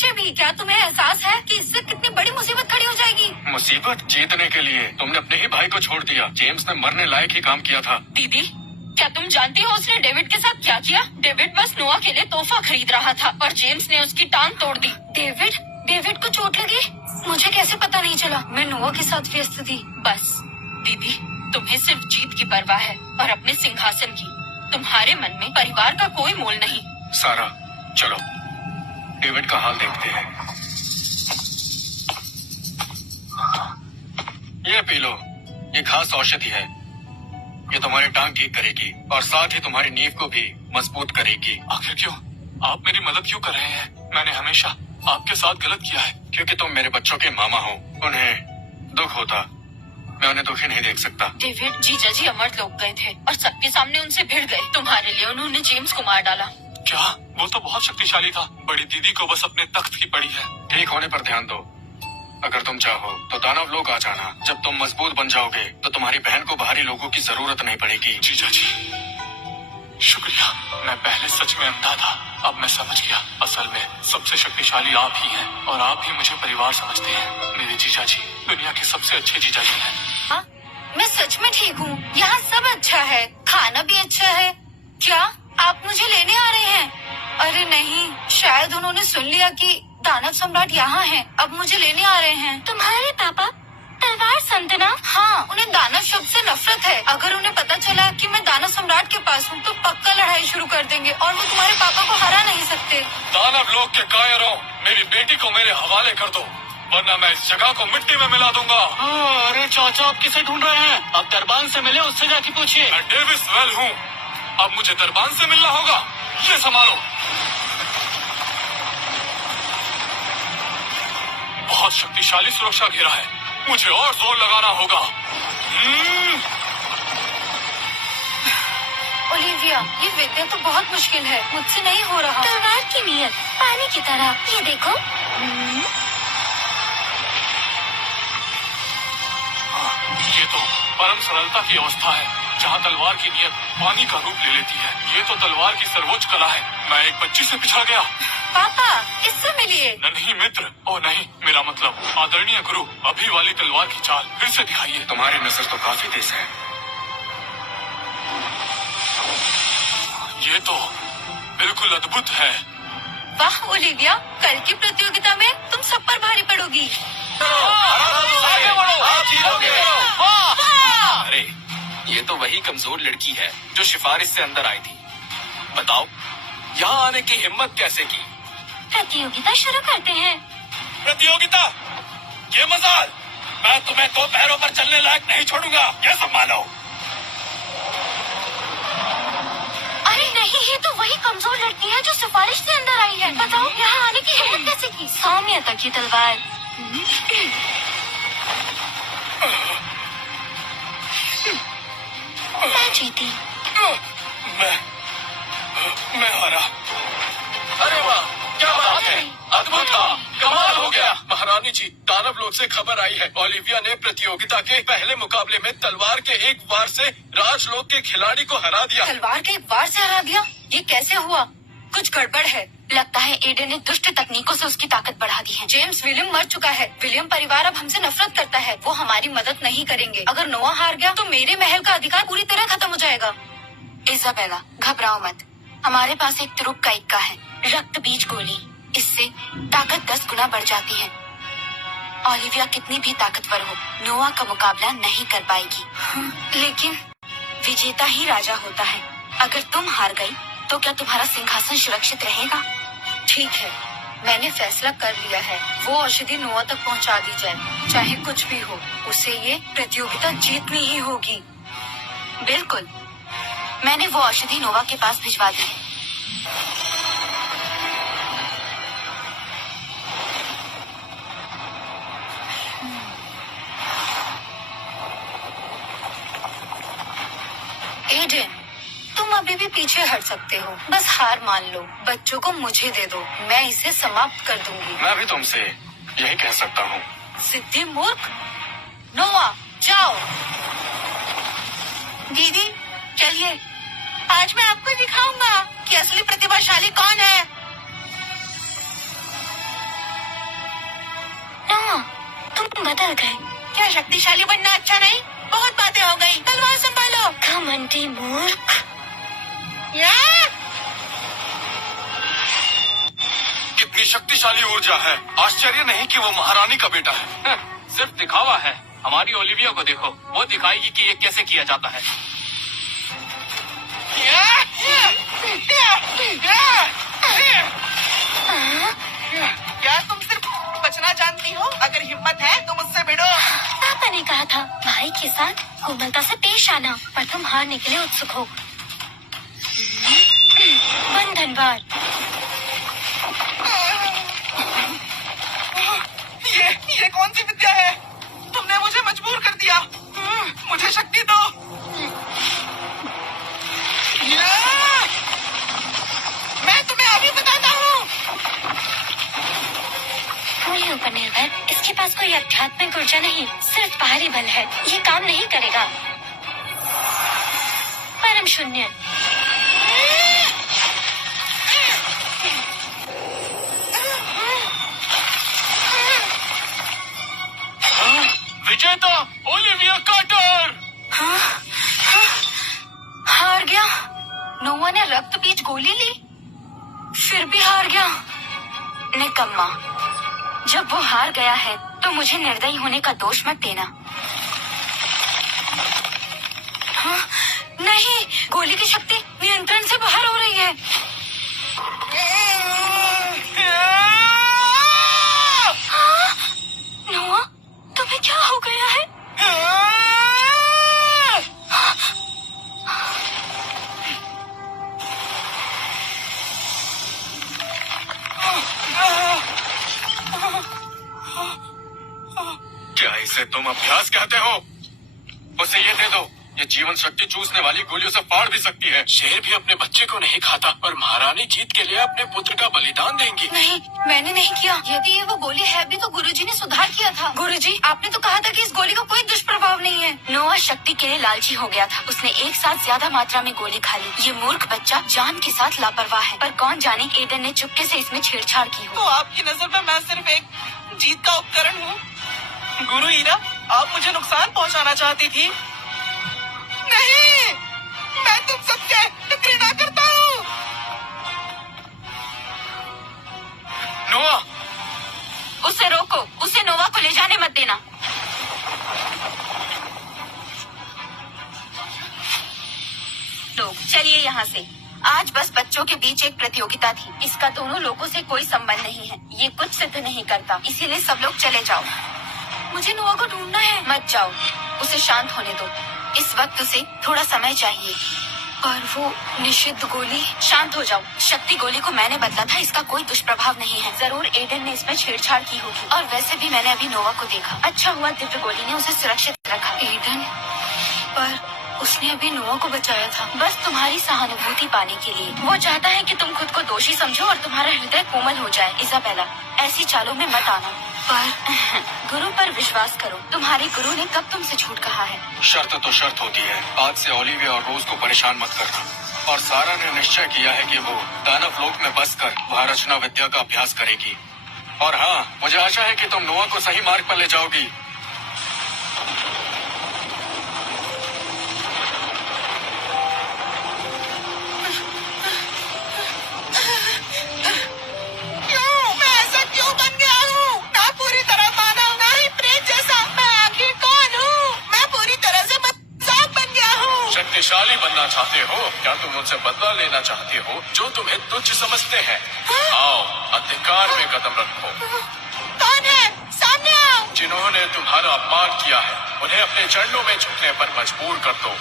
मनुष्य भी। क्या तुम्हें एहसास है कि इससे कितनी बड़ी मुसीबत खड़ी हो जाएगी? मुसीबत जीतने के लिए तुमने अपने ही भाई को छोड़ दिया। जेम्स ने मरने लायक ही काम किया था। दीदी, क्या तुम जानती हो उसने डेविड के साथ क्या किया? डेविड बस नोआ के लिए तोहफा खरीद रहा था और जेम्स ने उसकी टांग तोड़ दी। डेविड को चोट लगी? मुझे कैसे पता नहीं चला? मैं नोआ के साथ व्यस्त थी। बस दीदी, तुम्हें सिर्फ जीत की परवाह है और अपने सिंहासन की। तुम्हारे मन में परिवार का कोई मोल नहीं। सारा, चलो डेविड का हाल देखते हैं। ये पी लो, ये खास औषधि है। ये तुम्हारी टांग ठीक करेगी और साथ ही तुम्हारी नींव को भी मजबूत करेगी। आखिर क्यों? आप मेरी मदद क्यों कर रहे हैं? मैंने हमेशा आपके साथ गलत किया है। क्योंकि तुम मेरे बच्चों के मामा हो। उन्हें दुख होता, मैं उन्हें दुखी नहीं देख सकता। डेविड, जीजा जी अमर लोग गए थे और सबके सामने उनसे भिड़ गए। तुम्हारे लिए उन्होंने जेम्स को मार डाला। क्या? वो तो बहुत शक्तिशाली था। बड़ी दीदी को बस अपने तख्त की पड़ी है। ठीक होने पर ध्यान दो। अगर तुम चाहो तो दानव लोग आ जाना। जब तुम मजबूत बन जाओगे तो तुम्हारी बहन को बाहरी लोगों की जरूरत नहीं पड़ेगी। जीजा जी, शुक्रिया। मैं पहले सच में अंधा था, अब मैं समझ गया। असल में सबसे शक्तिशाली आप ही हैं और आप ही मुझे परिवार समझते हैं। मेरे जीजा जी दुनिया के सबसे अच्छे जीजा जी हैं। हाँ, मैं सच में ठीक हूँ। यहाँ सब अच्छा है, खाना भी अच्छा है। क्या आप मुझे लेने आ रहे हैं? अरे नहीं, शायद उन्होंने सुन लिया कि दानव सम्राट यहाँ हैं। अब मुझे लेने आ रहे हैं। तुम्हारे पापा तलवार संतना? हाँ, उन्हें दानव शब्द से नफरत है। अगर उन्हें पता चला कि मैं दानव सम्राट के पास हूँ तो पक्का लड़ाई शुरू कर देंगे और वो तुम्हारे पापा को हरा नहीं सकते। दानव लोग के कायरों, मेरी बेटी को मेरे हवाले कर दो वरना मैं इस जगह को मिट्टी में मिला दूंगा। अरे चाचा, आप किसे ढूंढ रहे हैं? आप दरबान से मिले, उससे जाके पूछिए। मैं डेविस वेल हूँ। अब मुझे दरबान से मिलना होगा। ये संभालो। बहुत शक्तिशाली सुरक्षा घेरा है, मुझे और जोर लगाना होगा। ओलिविया, ये विद्या तो बहुत मुश्किल है, मुझसे नहीं हो रहा। तलवार की नीयत पानी की तरह, ये देखो। ये तो परम सरलता की अवस्था है, जहाँ तलवार की नियत पानी का रूप ले लेती है। ये तो तलवार की सर्वोच्च कला है। मैं एक बच्ची से पिछड़ा गया। पापा, इससे मिलिए। नहीं मित्र, ओ नहीं, मेरा मतलब आदरणीय गुरु, अभी वाली तलवार की चाल फिर से दिखाइए। तुम्हारी नजर तो काफी तेज है। ये तो बिल्कुल अद्भुत है। वाह ओलिविया, कल की प्रतियोगिता में तुम सब पर भारी पड़ोगी। अरे, ये तो वही कमजोर लड़की है जो सिफारिश से अंदर आई थी। बताओ, यहाँ आने की हिम्मत कैसे की? प्रतियोगिता शुरू करते हैं। प्रतियोगिता? ये मजाल! मैं तुम्हें दो पैरों पर चलने लायक नहीं छोड़ूंगा, ये सब मानो। अरे नहीं, ये तो वही कमजोर लड़की है जो सिफारिश से अंदर आई है। बताओ, यहाँ आने की हिम्मत कैसे की? सौम्यता की तलवार। मैं जीती। मैं हारा। अरे वाह, क्या बात है! अद्भुत था, कमाल हो गया। महारानी जी, दानव लोग से खबर आई है, ओलिविया ने प्रतियोगिता के पहले मुकाबले में तलवार के एक वार से राजलोक के खिलाड़ी को हरा दिया। तलवार के एक वार से हरा दिया? ये कैसे हुआ? कुछ गड़बड़ है। लगता है एडन ने दुष्ट तकनीकों से उसकी ताकत बढ़ा दी है। जेम्स विलियम मर चुका है। विलियम परिवार अब हमसे नफरत करता है। वो हमारी मदद नहीं करेंगे। अगर नोआ हार गया तो मेरे महल का अधिकार पूरी तरह खत्म हो जाएगा। इजाबेला, घबराओ मत। हमारे पास एक तुरुप का इक्का है, रक्त बीज गोली। इससे ताकत 10 गुना बढ़ जाती है। ओलिविया कितनी भी ताकतवर हो, नोआ का मुकाबला नहीं कर पाएगी। लेकिन विजेता ही राजा होता है। अगर तुम हार गई तो क्या तुम्हारा सिंहासन सुरक्षित रहेगा? ठीक है, मैंने फैसला कर लिया है। वो औषधि नोआ तक पहुंचा दी जाए, चाहे कुछ भी हो। उसे ये प्रतियोगिता जीतनी ही होगी। बिल्कुल, मैंने वो औषधि नोवा के पास भिजवा दी है। एडन, तुम अभी भी पीछे हट सकते हो। बस हार मान लो। बच्चों को मुझे दे दो, मैं इसे समाप्त कर दूंगी। मैं भी तुमसे यही कह सकता हूँ। सिद्धि मूर्ख। नोआ, जाओ। दीदी, चलिए, आज मैं आपको दिखाऊंगा कि असली प्रतिभाशाली कौन है। बदल गए। क्या शक्तिशाली बनना अच्छा नहीं? बहुत बातें हो गई, तलवार संभालो। घमंडी मूर्ख। या! कितनी शक्तिशाली ऊर्जा है। आश्चर्य नहीं कि वो महारानी का बेटा है। सिर्फ दिखावा है। हमारी ओलिविया को देखो, वो दिखाएगी कि ये कैसे किया जाता है। क्या तुम सिर्फ बचना जानती हो? अगर हिम्मत है तो मुझसे भिड़ो। पापा ने कहा था भाई के साथ कोमलता से पेश आना, पर तुम हारने के लिए उत्सुक हो। बंधनवार। ये कौन सी विद्या है? तुमने मुझे मजबूर कर दिया। मुझे शक्ति दो। मैं तुम्हें अभी बताता हूँ। मेरे ऊपर निर्भर, इसके पास कोई आध्यात्मिक ऊर्जा नहीं, सिर्फ बाहरी बल है। ये काम नहीं करेगा। परम शून्य। विजेता ओलिविया कार्टर। हार गया। नोवा ने रक्त बीज गोली ली, फिर भी हार गया। निकम्मा। जब वो हार गया है तो मुझे निर्दयी होने का दोष मत देना। हाँ, नहीं, गोली की शक्ति नियंत्रण से बाहर हो रही है। हाँ, नोवा, तुम्हें क्या हो गया है? क्या इसे तुम अभ्यास कहते हो? उसे ये दे दो। ये जीवन शक्ति चूसने वाली गोलियों से फाड़ भी सकती है। शेर भी अपने बच्चे को नहीं खाता और महारानी जीत के लिए अपने पुत्र का बलिदान देंगी। नहीं, मैंने नहीं किया। यदि ये वो गोली है भी तो गुरुजी ने सुधार किया था। गुरुजी, आपने तो कहा था कि इस गोली का कोई दुष्प्रभाव नहीं है। नोआ शक्ति के लिए लालची हो गया था। उसने एक साथ ज्यादा मात्रा में गोली खा ली। ये मूर्ख बच्चा जान के साथ लापरवाह है, पर कौन जाने एडन ने चुपके से इसमें छेड़छाड़ की तो हो। आपकी नजर में मैं सिर्फ एक जीत का उपकरण हूँ? गुरु हीरा, आप मुझे नुकसान पहुँचाना चाहती थी। नहीं, मैं तुम सबसे घृणा करता हूँ। नोआ, उसे रोको, उसे नोवा को ले जाने मत देना। लोग चलिए यहाँ से। आज बस बच्चों के बीच एक प्रतियोगिता थी। इसका दोनों लोगों से कोई संबंध नहीं है। ये कुछ सिद्ध नहीं करता, इसीलिए सब लोग चले जाओ। मुझे नोआ को ढूंढना है। मत जाओ, उसे शांत होने दो। इस वक्त उसे थोड़ा समय चाहिए। और वो निषिद्ध गोली। शांत हो जाओ। शक्ति गोली को मैंने बदला था, इसका कोई दुष्प्रभाव नहीं है। जरूर एडन ने इसमें छेड़छाड़ की होगी। और वैसे भी मैंने अभी नोवा को देखा। अच्छा हुआ दिव्य गोली ने उसे सुरक्षित रखा। एडन, पर उसने अभी नोवा को बचाया था, बस तुम्हारी सहानुभूति पाने के लिए। वो चाहता है कि तुम खुद को दोषी समझो और तुम्हारा हृदय कोमल हो जाए। इजाबेला, ऐसी चालों में मत आना। पर गुरु पर विश्वास करो। तुम्हारे गुरु ने कब तुमसे झूठ कहा है? शर्त तो शर्त होती है। आज से ओलिविया और रोज को परेशान मत करना। और सारा ने निश्चय किया है कि वो दानव लोक में बसकर वह रचना विद्या का अभ्यास करेगी। और हाँ, मुझे आशा है कि तुम नोआ को सही मार्ग पर ले जाओगी। शक्तिशाली बनना चाहते हो? क्या तुम उनसे बदला लेना चाहते हो जो तुम्हें तुच्छ समझते हैं? आओ, अधिकार में कदम रखो। कौन है? सामने आओ। जिन्होंने तुम्हारा अपमान किया है उन्हें अपने चरणों में झुकने पर मजबूर कर दो।